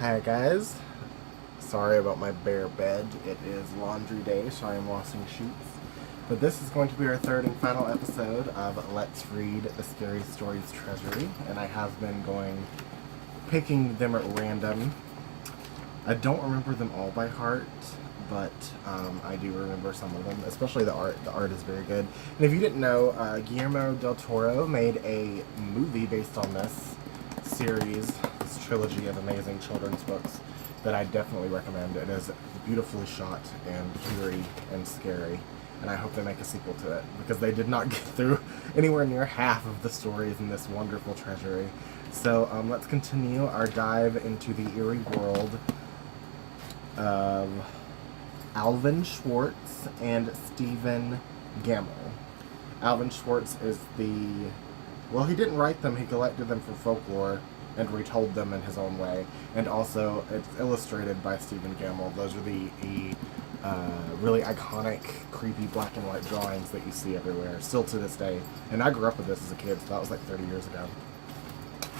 Hi guys, sorry about my bare bed. It is laundry day, so I am washing sheets. But this is going to be our third and final episode of Let's Read the Scary Stories Treasury, and I have been picking them at random. I don't remember them all by heart, but I do remember some of them, especially the art. The art is very good. And if you didn't know, Guillermo del Toro made a movie based on this series, this trilogy of amazing children's books that I definitely recommend. It is beautifully shot and eerie and scary, and I hope they make a sequel to it, because they did not get through anywhere near half of the stories in this wonderful treasury. So let's continue our dive into the eerie world of Alvin Schwartz and Stephen Gamble. Alvin Schwartz is well, he didn't write them, he collected them for folklore and retold them in his own way. And also, it's illustrated by Stephen Gamble. Those are the really iconic, creepy black and white drawings that you see everywhere, still to this day. And I grew up with this as a kid, so that was like 30 years ago.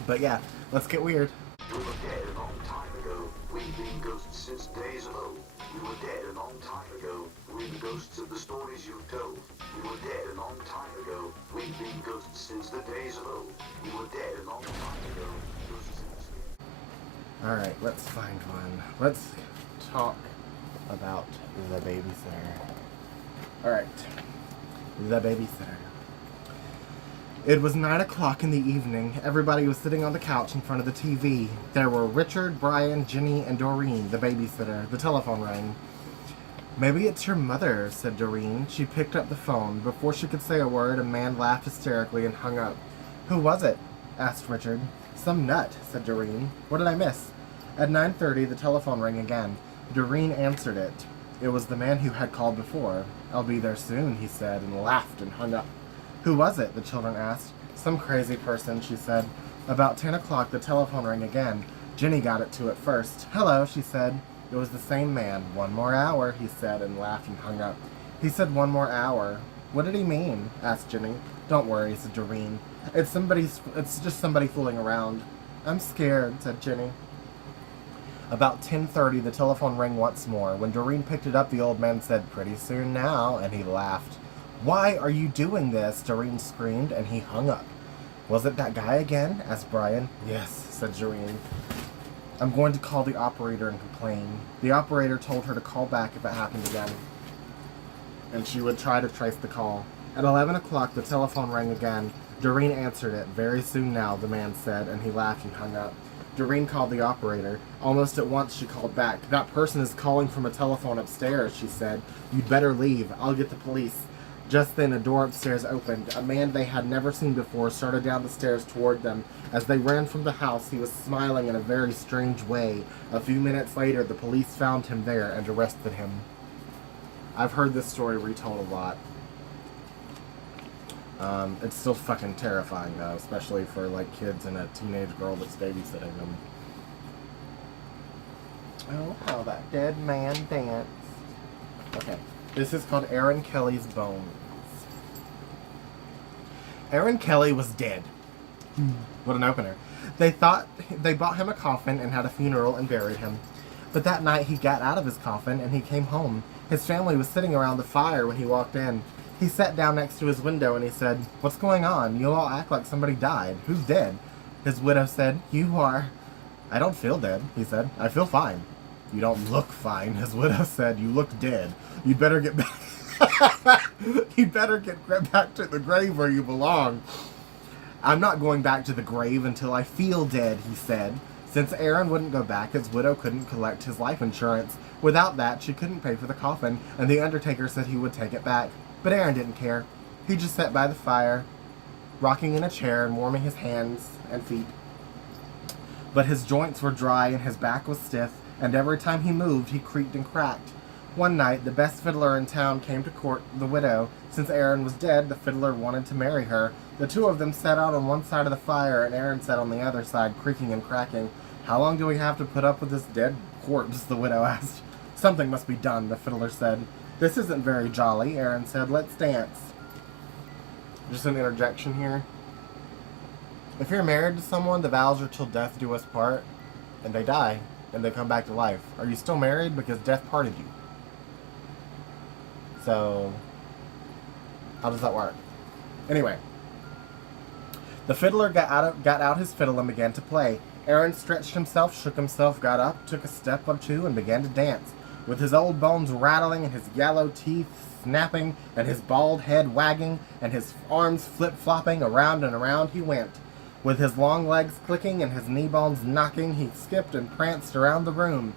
But yeah, let's get weird. We were dead a long time ago. We've been ghosts since days of old. We were dead a long time ago. We're the ghosts of the stories you've told. We were dead a long time ago. We've been ghosts since the days of old. We were dead a long time ago. Alright, let's find one. Let's talk about the babysitter. Alright, the babysitter. It was 9 o'clock in the evening. Everybody was sitting on the couch in front of the TV. There were Richard, Brian, Ginny, and Doreen, the babysitter. The telephone rang. "Maybe it's your mother," said Doreen. She picked up the phone. Before she could say a word, a man laughed hysterically and hung up. "Who was it?" asked Richard. "Some nut," said Doreen. "What did I miss?" At 9:30, the telephone rang again. Doreen answered it. It was the man who had called before. "I'll be there soon," he said, and laughed and hung up. "Who was it?" the children asked. "Some crazy person," she said. About 10 o'clock, the telephone rang again. Ginny got it to it first. "Hello," she said. It was the same man. "One more hour," he said, and laughed and hung up. He said 1 more hour. "What did he mean?" asked Ginny. "Don't worry," said Doreen. It's just somebody fooling around." "I'm scared," said Ginny. About 10:30, the telephone rang once more. When Doreen picked it up, the old man said, "Pretty soon now," and he laughed. "Why are you doing this?" Doreen screamed, and he hung up. "Was it that guy again?" asked Brian. "Yes," said Doreen. "I'm going to call the operator and complain." The operator told her to call back if it happened again, and she would try to trace the call. At 11 o'clock, the telephone rang again. Doreen answered it. "Very soon now," the man said, and he laughed and hung up. Doreen called the operator. Almost at once, she called back. "That person is calling from a telephone upstairs," she said. "You'd better leave. I'll get the police." Just then, a door upstairs opened. A man they had never seen before started down the stairs toward them. As they ran from the house, he was smiling in a very strange way. A few minutes later, the police found him there and arrested him. I've heard this story retold a lot. It's still fucking terrifying, though, especially for, like, kids and a teenage girl that's babysitting them. Oh, how that dead man danced. Okay. This is called Aaron Kelly's Bones. Aaron Kelly was dead. What an opener. They bought him a coffin and had a funeral and buried him. But that night he got out of his coffin and he came home. His family was sitting around the fire when he walked in. He sat down next to his window and he said, "What's going on? You all act like somebody died. Who's dead?" His widow said, "You are." "I don't feel dead," he said. "I feel fine." "You don't look fine," his widow said. "You look dead. You'd better get back. You'd better get back to the grave where you belong." "I'm not going back to the grave until I feel dead," he said. Since Aaron wouldn't go back, his widow couldn't collect his life insurance. Without that, she couldn't pay for the coffin, and the undertaker said he would take it back. But Aaron didn't care. He just sat by the fire, rocking in a chair and warming his hands and feet. But his joints were dry and his back was stiff, and every time he moved, he creaked and cracked. One night, the best fiddler in town came to court the widow. Since Aaron was dead, the fiddler wanted to marry her. The two of them sat out on one side of the fire, and Aaron sat on the other side, creaking and cracking. "How long do we have to put up with this dead corpse?" the widow asked. "Something must be done," the fiddler said. "This isn't very jolly," Aaron said. "Let's dance." Just an interjection here. If you're married to someone, the vows are till death do us part, and they die. and they come back to life. Are you still married? Because death parted you. So, how does that work? Anyway, the fiddler got out his fiddle and began to play. Aaron stretched himself, shook himself, got up, took a step or two, and began to dance. With his old bones rattling, and his yellow teeth snapping, and his bald head wagging, and his arms flip-flopping, around and around he went. With his long legs clicking and his knee bones knocking, he skipped and pranced around the room.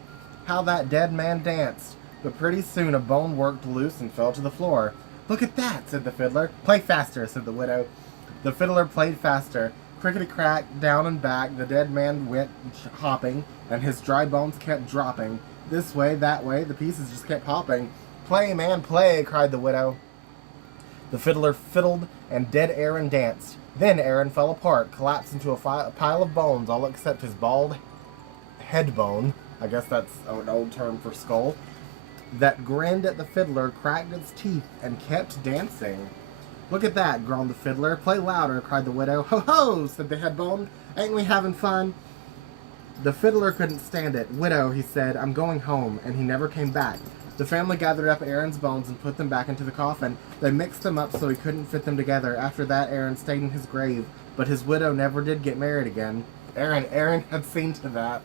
How that dead man danced! But pretty soon a bone worked loose and fell to the floor. "Look at that," said the fiddler. "Play faster," said the widow. The fiddler played faster. Crickety-crack, down and back, the dead man went hopping, and his dry bones kept dropping. This way, that way, the pieces just kept hopping. "Play, man, play," cried the widow. The fiddler fiddled, and dead Aaron danced. Then Aaron fell apart, collapsed into a pile of bones, all except his bald head bone, I guess that's an old term for skull, that grinned at the fiddler, cracked its teeth, and kept dancing. "Look at that," groaned the fiddler. "Play louder," cried the widow. "Ho, ho," said the head bone. "Ain't we having fun?" The fiddler couldn't stand it. "Widow," he said, "I'm going home," and he never came back. The family gathered up Aaron's bones and put them back into the coffin. They mixed them up so he couldn't fit them together. After that, Aaron stayed in his grave, but his widow never did get married again. Aaron had seen to that.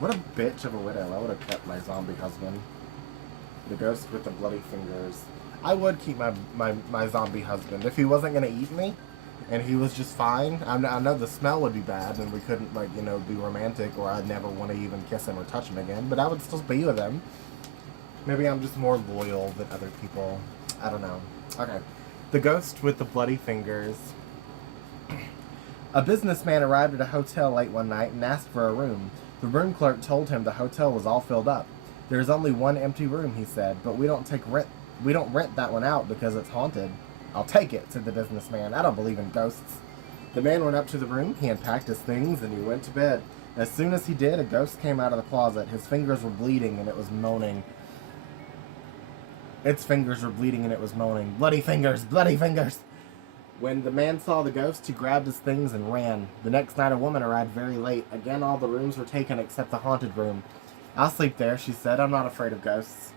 What a bitch of a widow. I would have kept my zombie husband. The ghost with the bloody fingers. I would keep my zombie husband. If he wasn't going to eat me, and he was just fine, I know the smell would be bad, and we couldn't, be romantic, or I'd never want to even kiss him or touch him again, but I would still be with him. Maybe I'm just more loyal than other people. I don't know. Okay. The ghost with the bloody fingers. A businessman arrived at a hotel late one night and asked for a room. The room clerk told him the hotel was all filled up. "There is only one empty room," he said, "but we don't rent that one out because it's haunted." "I'll take it," said the businessman. "I don't believe in ghosts." The man went up to the room, he unpacked his things, and he went to bed. As soon as he did, a ghost came out of the closet. His fingers were bleeding, and it was moaning. Its fingers were bleeding, and it was moaning. "Bloody fingers! Bloody fingers!" When the man saw the ghost, he grabbed his things and ran. The next night, a woman arrived very late. Again, all the rooms were taken except the haunted room. "I'll sleep there," she said. "I'm not afraid of ghosts."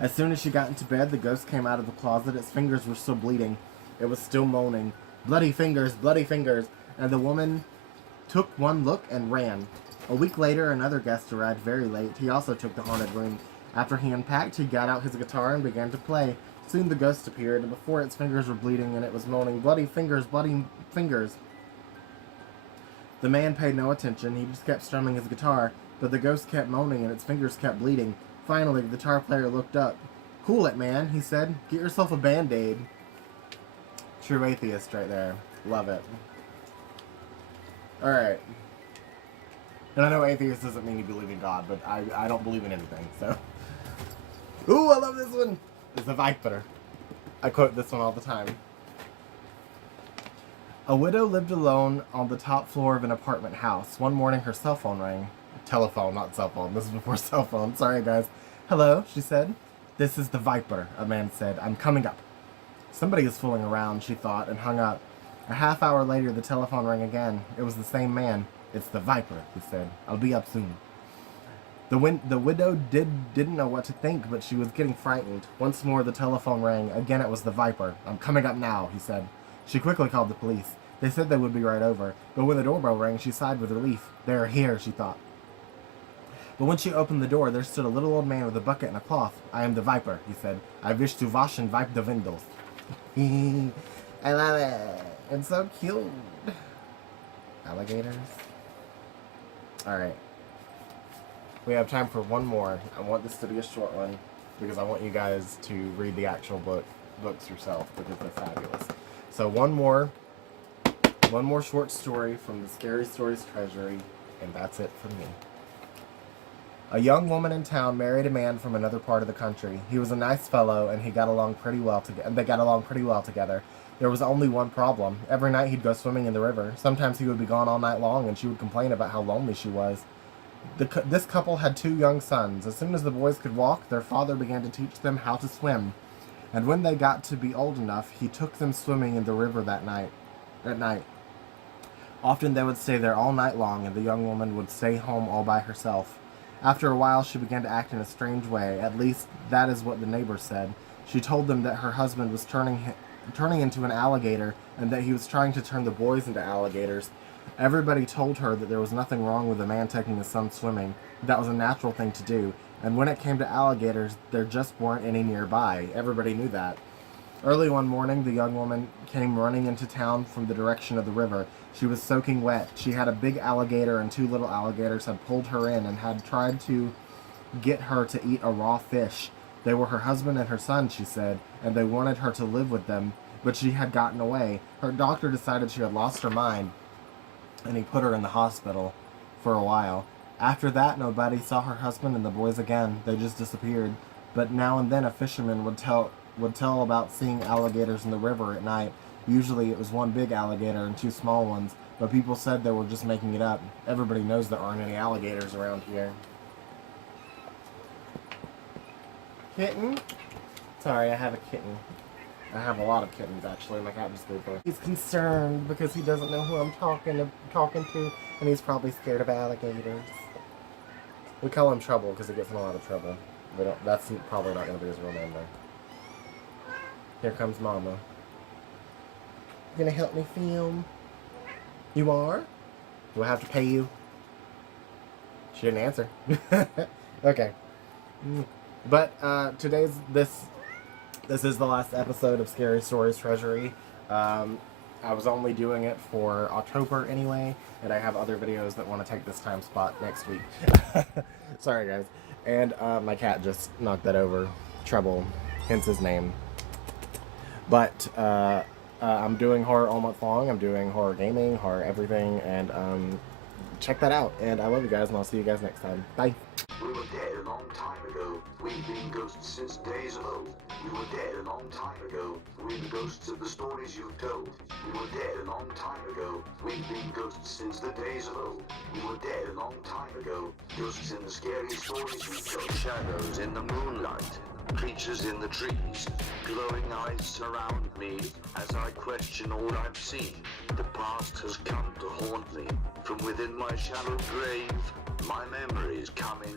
As soon as she got into bed, the ghost came out of the closet. Its fingers were still bleeding. It was still moaning. "Bloody fingers, bloody fingers." And the woman took one look and ran. A week later, another guest arrived very late. He also took the haunted room. After he unpacked, he got out his guitar and began to play. Soon the ghost appeared, and before its fingers were bleeding, and it was moaning, "Bloody fingers, bloody fingers." The man paid no attention. He just kept strumming his guitar, but the ghost kept moaning, and its fingers kept bleeding. Finally, the guitar player looked up. "Cool it, man," he said. "Get yourself a Band-Aid." True atheist right there. Love it. Alright. And I know atheist doesn't mean you believe in God, but I don't believe in anything, so. Ooh, I love this one! It's a Viper. I quote this one all the time. A widow lived alone on the top floor of an apartment house. One morning, her cell phone rang. Telephone, not cell phone. This is before cell phone. Sorry, guys. "Hello," she said. "This is the Viper," a man said. "I'm coming up." Somebody is fooling around, she thought, and hung up. A half hour later, the telephone rang again. It was the same man. "It's the Viper," he said. "I'll be up soon." The widow didn't know what to think, but she was getting frightened. Once more, the telephone rang. Again, it was the Viper. "I'm coming up now," he said. She quickly called the police. They said they would be right over. But when the doorbell rang, she sighed with relief. "They are here," she thought. But when she opened the door, there stood a little old man with a bucket and a cloth. "I am the Viper," he said. "I wish to wash and wipe the windows." I love it. It's so cute. Alligators. Alright. We have time for one more. I want this to be a short one because I want you guys to read the actual books yourself because they're fabulous. So one more short story from the Scary Stories Treasury, and that's it for me. A young woman in town married a man from another part of the country. He was a nice fellow, and they got along pretty well together. There was only one problem. Every night he'd go swimming in the river. Sometimes he would be gone all night long, and she would complain about how lonely she was. This couple had 2 young sons. As soon as the boys could walk, their father began to teach them how to swim. And when they got to be old enough, he took them swimming in the river at night. Often they would stay there all night long, and the young woman would stay home all by herself. After a while, she began to act in a strange way. At least, that is what the neighbors said. She told them that her husband was turning into an alligator, and that he was trying to turn the boys into alligators. Everybody told her that there was nothing wrong with a man taking his son swimming. That was a natural thing to do. And when it came to alligators, there just weren't any nearby. Everybody knew that. Early one morning, the young woman came running into town from the direction of the river. She was soaking wet. She had a big alligator, and 2 little alligators had pulled her in and had tried to get her to eat a raw fish. They were her husband and her son, she said, and they wanted her to live with them, but she had gotten away. Her doctor decided she had lost her mind, and he put her in the hospital for a while. After that, nobody saw her husband and the boys again. They just disappeared. But now and then a fisherman would tell about seeing alligators in the river at night. Usually it was 1 big alligator and 2 small ones, but people said they were just making it up. Everybody knows there aren't any alligators around here. Kitten? Sorry, I have a kitten. I have a lot of kittens, actually. My cat just gave birth. He's concerned because he doesn't know who I'm talking to, and he's probably scared of alligators. We call him Trouble because he gets in a lot of trouble. That's probably not going to be his real name, though. Here comes Mama. You gonna help me film? You are? Do I have to pay you? She didn't answer. Okay. But this is the last episode of Scary Stories Treasury. I was only doing it for October anyway, and I have other videos that want to take this time spot next week. Sorry, guys. And my cat just knocked that over. Trouble, hence his name. But I'm doing horror all month long. I'm doing horror gaming, horror everything, and check that out. And I love you guys, and I'll see you guys next time. Bye. We were dead a long time ago. We've been ghosts since days of old. We were dead a long time ago. We're the ghosts of the stories you've told. We were dead a long time ago. We've been ghosts since the days of old. We were dead a long time ago. Ghosts in the scary stories you've told. Shadows in the moonlight. Creatures in the trees. Glowing eyes surround me as I question all I've seen. The past has come to haunt me. From within my shallow grave, my memories coming.